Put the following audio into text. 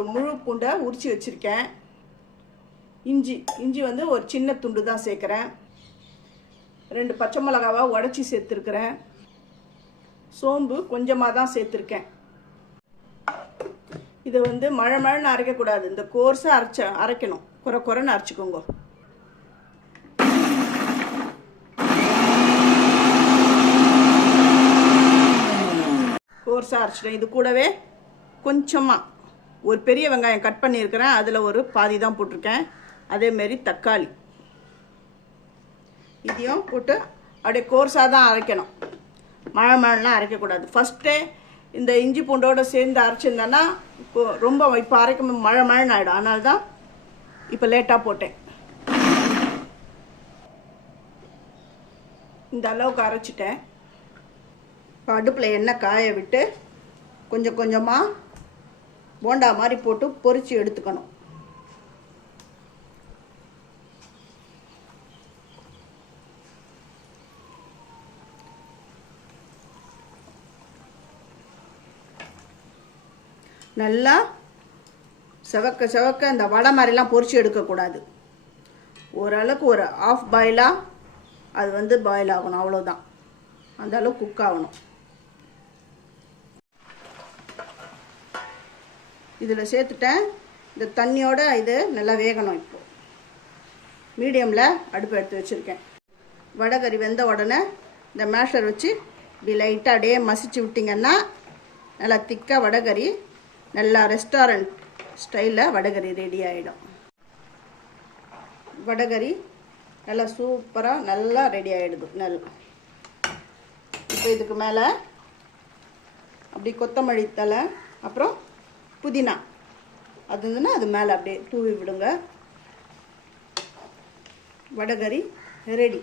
ஒரு முழு பூண்டை உரித்து வச்சுருக்கேன். இஞ்சி வந்து ஒரு சின்ன துண்டு தான் சேர்க்குறேன். 2 பச்சை மிளகாவை உடச்சி சேர்த்துருக்குறேன். சோம்பு கொஞ்சமாக தான் சேர்த்துருக்கேன். இதை வந்து மழைன்னு அரைக்கக்கூடாது, இந்த கோர்ஸாக அரைக்கணும். குறைன்னு அரைச்சிக்கோங்க. கோர்ஸாக அரைச்சிட்டேன். இது கூடவே கொஞ்சமாக ஒரு பெரிய வெங்காயம் கட் பண்ணியிருக்கிறேன், அதில் ஒரு பாதி தான் போட்டிருக்கேன். அதேமாரி தக்காளி இதையும் போட்டு அப்படியே கோர்ஸாக தான் அரைக்கணும். மழைலாம் அரைக்கக்கூடாது. ஃபஸ்ட்டே இந்த இஞ்சி பூண்டோடு சேர்ந்து அரைச்சிருந்தேன்னா ரொம்ப இப்போ அரைக்கும் மழைன்னு ஆகிடும். அதனால தான் இப்போ லேட்டாக போட்டேன். இந்த அளவுக்கு அரைச்சிட்டேன். இப்போ அடுப்பில் எண்ணெய் காய விட்டு கொஞ்சம் கொஞ்சமாக போண்டா மாதிரி போட்டு பொரித்து எடுத்துக்கணும். நல்லா செவக்க இந்த வடை மாதிரிலாம் பொரிச்சு எடுக்கக்கூடாது. ஓரளவுக்கு ஒரு ஆஃப் பாயிலாக அது வந்து பாயில் ஆகணும், அவ்வளோதான். அந்த அளவுக்கு குக் ஆகணும். இதில் சேர்த்துட்டேன். இந்த தண்ணியோட இது நல்லா வேகணும். இப்போது மீடியமில் அடுப்பு எடுத்து வச்சுருக்கேன். வடைகறி வெந்த உடனே இந்த மேஷர் வச்சு இப்படி லைட்டாக அப்படியே மசிச்சு விட்டிங்கன்னா நல்லா திக்காக வடைகறி, நல்லா ரெஸ்டாரண்ட் ஸ்டைலில் வடைகறி ரெடி ஆகிடும். வடைகறி நல்லா சூப்பராக நல்லா ரெடி ஆகிடுது. இப்போ இதுக்கு மேலே அப்படி கொத்தமல்லி தழை அப்புறம் புதினா அது இருந்துன்னா அது மேலே அப்படியே தூவி விடுங்க. வடைகறி ரெடி.